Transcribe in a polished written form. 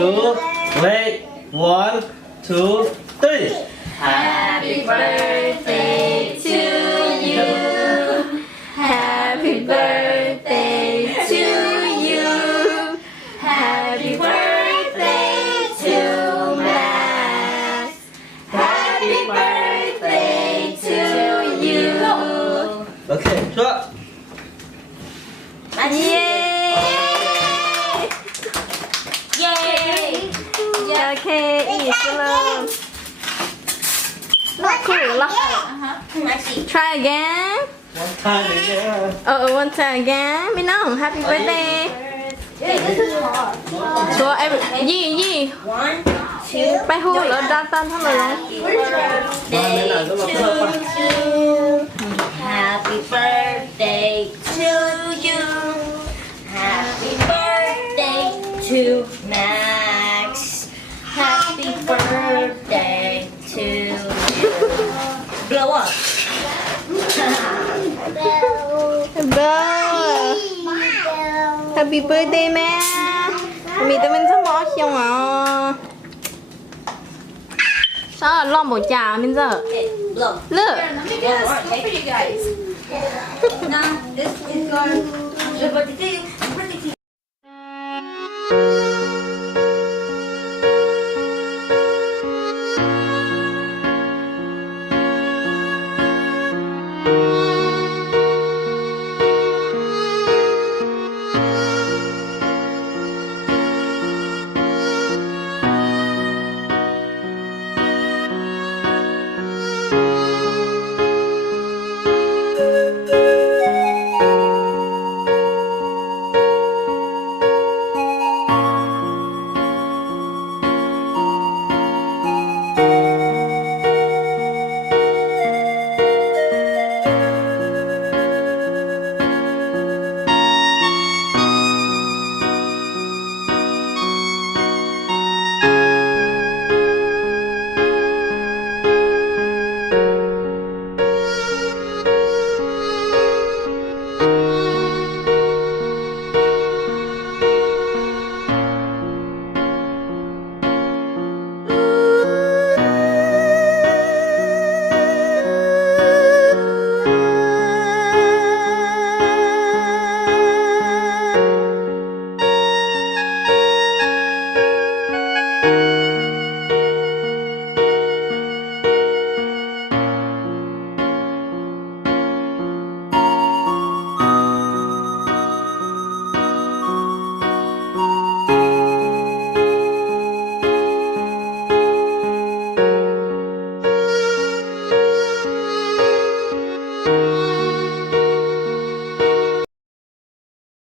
two, wait, 1, 2, 3. Happy birthday to you. Happy birthday to you. Happy birthday to Max. Happy birthday to you. Okay, 좋아. 예. 예. 이렇게 있으면 cool. Try again. One time again. One time again. Mình know. Happy birthday. This is hard. So every gì 1, 2, ไปหูแล้วดันตันเท่าไหร่ Happy birthday to you. Happy birthday to Max. Happy birthday to you. Blow up. Bơ Happy birthday mẹ. Mì tụi mình sắp bỏ xong à. Sao lon bộ trà mình giờ. Blow. Look. For you guys. No, this is your birthday to you.